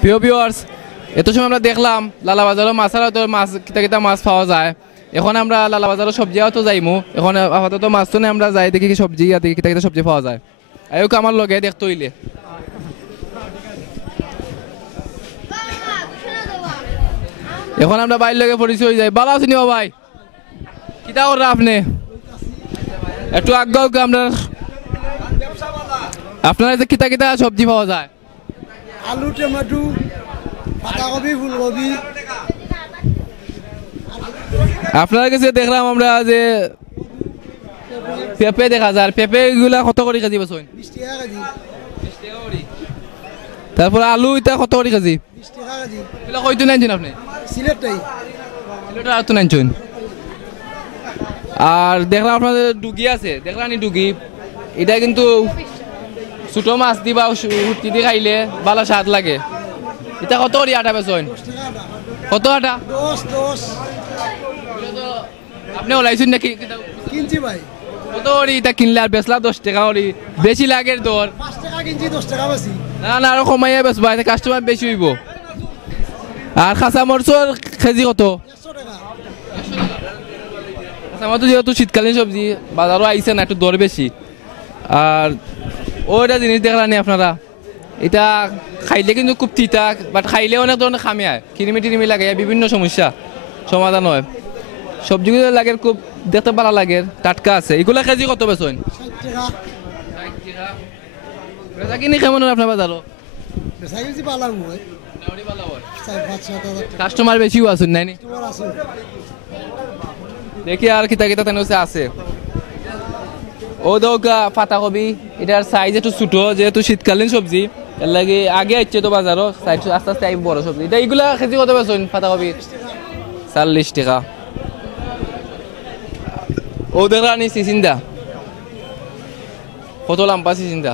প্রিয় ভিউয়ার্স, এত সময় আমরা দেখলাম লালাবাজারও মাছারা তো মাছ কিতা কিতা মাছ পাওয়া যায়। এখন আমরা লালাবাজারও সবজিও তো যাইমু। এখন আপাতত মাছ তো আমরা যাই দেখি কি সবজি দেখি কিতা কিতা সবজি পাওয়া যায়। আয়োক আমার লগে দেখতে হইলে এখন আমরা বাইর লগে পরিচয় যাই। ভালো আছেন ভাই? কিতা করেন আপনি? একটু আগে আমরা আপনার কিতা কিতা সবজি পাওয়া যায়? আলু, টমেটো, পাতাকপি, ফুলকপি। আপনার কাছে দেখলাম আমরা যে পেঁপে দেখা যায়। পেঁপে গুলা কত করে কেজি বেচেন? 20 টাকা কেজি। 20 টাকা করে। তারপর আলু এটা কত করে কেজি? 20 টাকা কেজি। এগুলা কইতো নাইছেন আপনি? সিলেটটাই। সিলেটে আর তো নাইছেন। আর দেখলাম আপনাদের ডুগি আছে। দেখলাম নি ডুগি। এটা কিন্তু ছোট মাছ দিবা উঠতি দি খাইলে ভালো স্বাদ লাগে। এটা কত করে আটা বেচেন? 10 টাকা আটা। কত আটা? 10। আপনি ওলাইছেন নাকি? কিনছি ভাই। কত করে এটা কিনলে আর বেচলা 10 টাকা করে? বেশি লাগে দর। 5 টাকা কিনছি, 10 টাকা বেশি। না না আরো কমাইয়া বেচবা, এতে কাস্টমার বেশি হইব। আর খাসা মরচর কেজি কত? 100 টাকা। খাসা মরচ যেহেতু শীতকালীন সবজি বাজারও আইছে না, একটু দর বেশি। আর ওইটা জিনিস দেখলানি আপনারা, এটা খাইলে কিন্তু খুব তিতা, বাট খাইলে অনেক ধরনের খামি হয়, কিরিমি টিরিমি লাগে, বিভিন্ন সমস্যা সমাধান হয়। সবজিগুলো লাগে খুব দেখতে ভালো লাগে, টাটকা আছে। এগুলা কেজি কত বেচেন? 60 টাকা। বেচা কিনি কেমন হয় আপনার বাজারও? বেচা কিনছি ভালো হয়। 4-5-7 হাজার টাকা। কাস্টমার বেশিও আছেন নাইনি? তোমার আছে? দেখি আর কিতা কিতা তেন আছে। ও দৌকা পাতাকপি, এটার সাইজ একটু ছোট, যেহেতু শীতকালীন সবজি এর লাগে আগে আসছে তো বাজারও, সাইজ আস্তে আস্তে আইব বড় সবজি। এটা এগুলা কেজি কত বেচেন পাতাকপি? 40 টাকা। ও দেখলানি সিসিন্দা, কত লম্বা সিসিন্দা।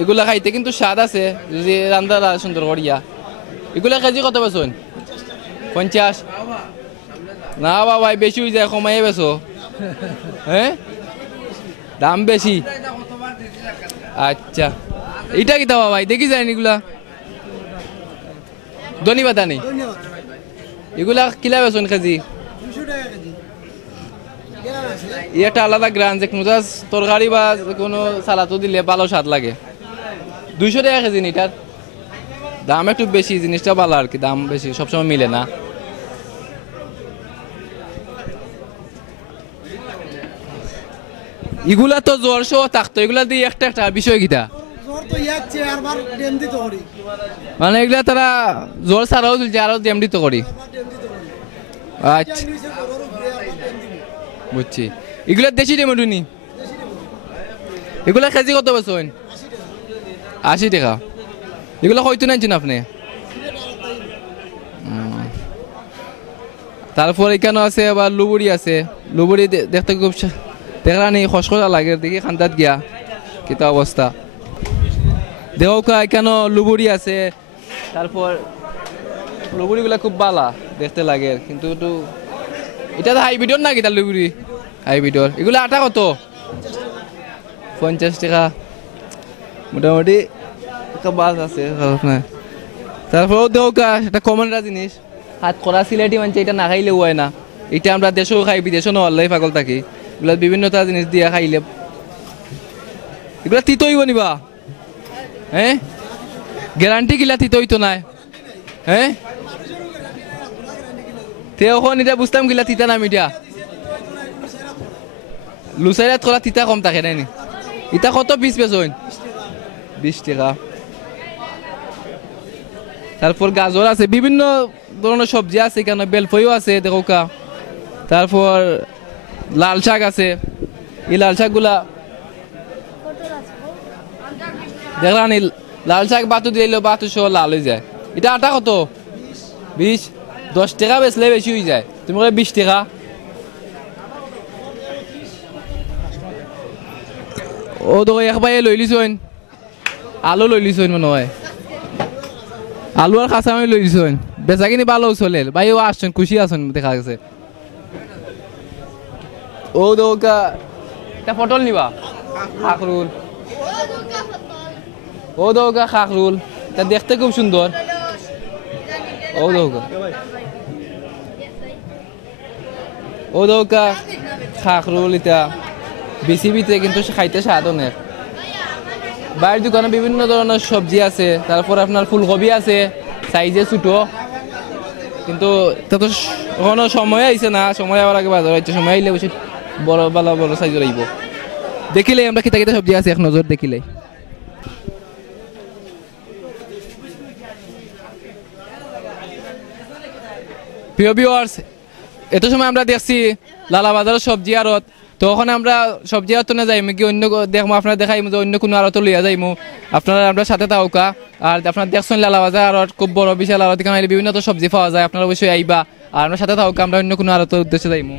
এগুলা খাইতে কিন্তু স্বাদ আছে যদি রান্না সুন্দর করিয়া। এগুলা কেজি কত বেচেন? 50। না বাবা বেশি হয়ে যায়, কমাইয়ে বেচো। হ্যাঁ দাম বেশি। আচ্ছা এটা কি দাও ভাই? দেখি যায় এগুলা ধন্যবাদ নেই। এগুলা কিলা বেচেন কেজি? 200 টাকা কেজি। এটা আলাদা গ্রান, যে কোনো তরকারি বা কোনো সালাদও দিলে ভালো স্বাদ লাগে। 200 টাকা কেজি। এটার দাম একটু বেশি, জিনিসটা ভালো আর কি, দাম বেশি, সবসময় মিলে না। এগুলা তো জ্বর সহ থাকতো, এগুলা দিয়ে একটা একটা বিষয় কিটা মানে এগুলা তারা জ্বর ছাড়াও চলছে, আরো ডেম দিত করি। আচ্ছা বুঝছি। এগুলা দেশি টমেটো নি? এগুলা কেজি কত বেচেন? 80 টাকা। এগুলা হয়তো নাইছেন আপনি? তারপর এখানে আছে আবার লুবুরি আছে। লুবুরি দেখতে খুব দেখলানি খসখসা লাগে, দেখি খান্দাত গিয়া কিতা অবস্থা। দেখো এখানে লুবুরি আছে। তারপর লুবুরিগুলা খুব বালা দেখতে লাগে, কিন্তু একটু এটা তো হাইব্রিডর না কিতা লুবুরি? হাইব্রিডর। এগুলো আটা কত? 50 টাকা। মোটামুটি বাস আছে। তারপর দেখো এটা কমন জিনিস, হাত করা সিলেটি মানছে, এটা না খাইলে হয় না। এটা আমরা দেশেও খাই, বিদেশও নল্লাই পাগল থাকি। এগুলা বিভিন্নতা জিনিস দিয়া খাইলে এগুলা তিতো হইব নিবা? হ্যাঁ গ্যারান্টি কিলা তিতো হইতো নাই? হ্যাঁ এখন এটা বুঝতাম কিলা তিতা নাম। এটা লুচাইরাত করা তিতা কম থাকে নাইনি? এটা কত পিস বেচেন? 20 টাকা। তারপর গাজর আছে, বিভিন্ন ধরনের সবজি আছে, এখানে বেলফইও আছে দেখো কা। তারপর লাল শাক আছে। এই লাল শাকগুলা দেখলাম, লাল শাক বাতু দিলে বাতু সহ লাল হয়ে যায়। এটা আটা কত? 20। 10 টাকা বেচলে বেশি হয়ে যায়, তুমি বলে 20 টাকা। ও তো এক ভাই লই লিছন, আলু লই লিছন মনে হয়, আলু আর কাঁচা আমি লই লিছন। বেচা কিনি ভালো চলে, ভাইও আসছেন, খুশি আছেন দেখা গেছে। ও দৌকা এটা পটল নিবা? খাকরুল। ও দৌকা খাকরুল, এটা দেখতে খুব সুন্দর। ও দৌকা ও দৌকা খাখরুল ইতা বিসিবিতে কিন্তু খাইতে স্বাদ অনেক। বাইরের দোকানে বিভিন্ন ধরনের সবজি আছে, তারপর আপনার ফুলকপি আছে সাইজে ছোটো, কিন্তু তত এখনো সময় আইছে না, সময় আবার আগে বাজার হয়েছে, সময় আইলে বেশি বড় ভালো বড় সাইজের আইব। দেখিলে আমরা কিতা কিতা সবজি আছে এক নজর দেখিলে। প্রিয় ভিউয়ার্স, এত সময় আমরা দেখছি লালাবাজার সবজি আড়ত, তো ওখানে আমরা সবজি আড়ত না যাইমু কি অন্য দেখবো আপনারা দেখাইমু যে অন্য কোনো আড়ত লইয়া যাইমু, আপনারা আমরা সাথে থাকা। আর আপনারা দেখছেন লালাবাজার আড়ত খুব বড় বিশাল আড়ত, এখানে বিভিন্ন তো সবজি পাওয়া যায়, আপনারা অবশ্যই আইবা। আর আমরা সাথে থাকা, আমরা অন্য কোনো আড়তের উদ্দেশ্যে যাইমু।